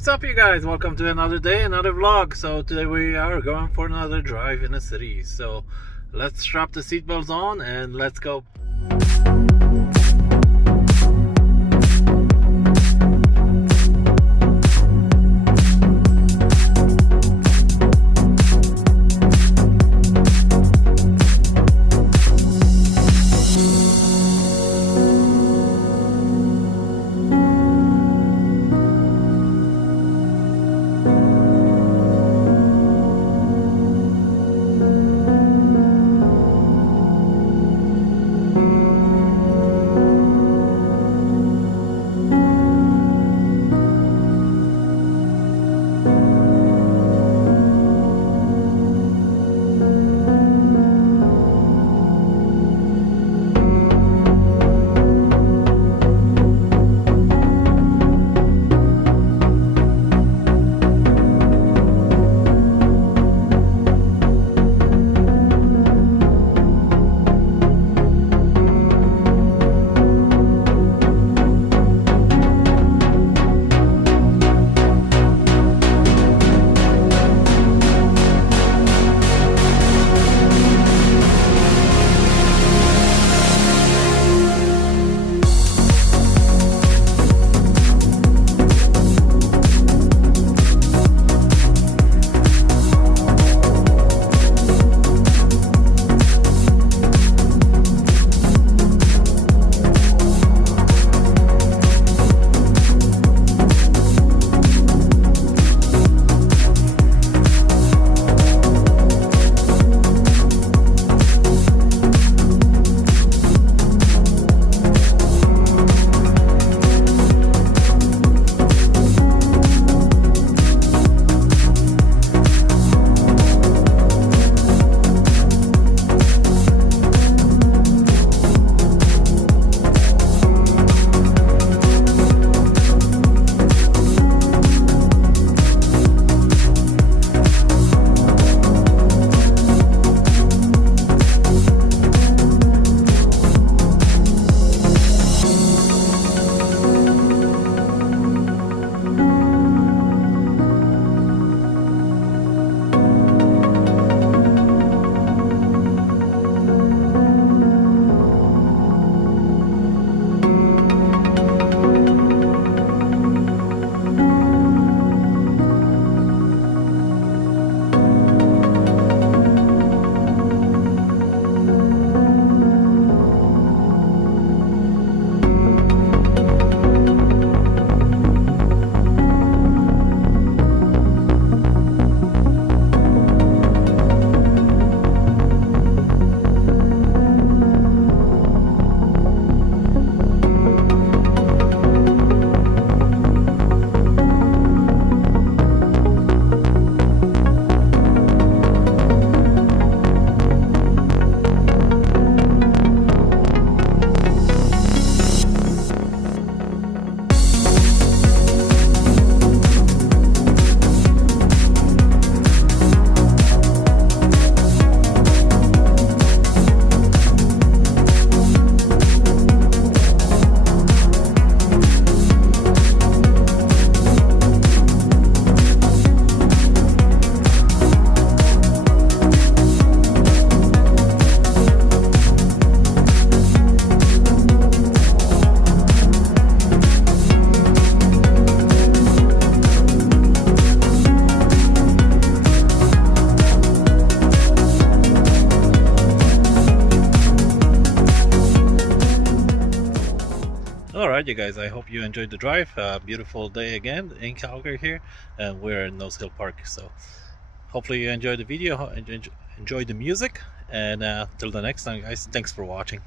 What's up, you guys? Welcome to another day, another vlog. So today we are going for another drive in the city. So let's strap the seatbelts on and let's go. Alright, you guys, I hope you enjoyed the drive. Beautiful day again in Calgary here, and we're in Nose Hill Park. So hopefully you enjoyed the video, enjoy the music, and till the next time, guys, thanks for watching.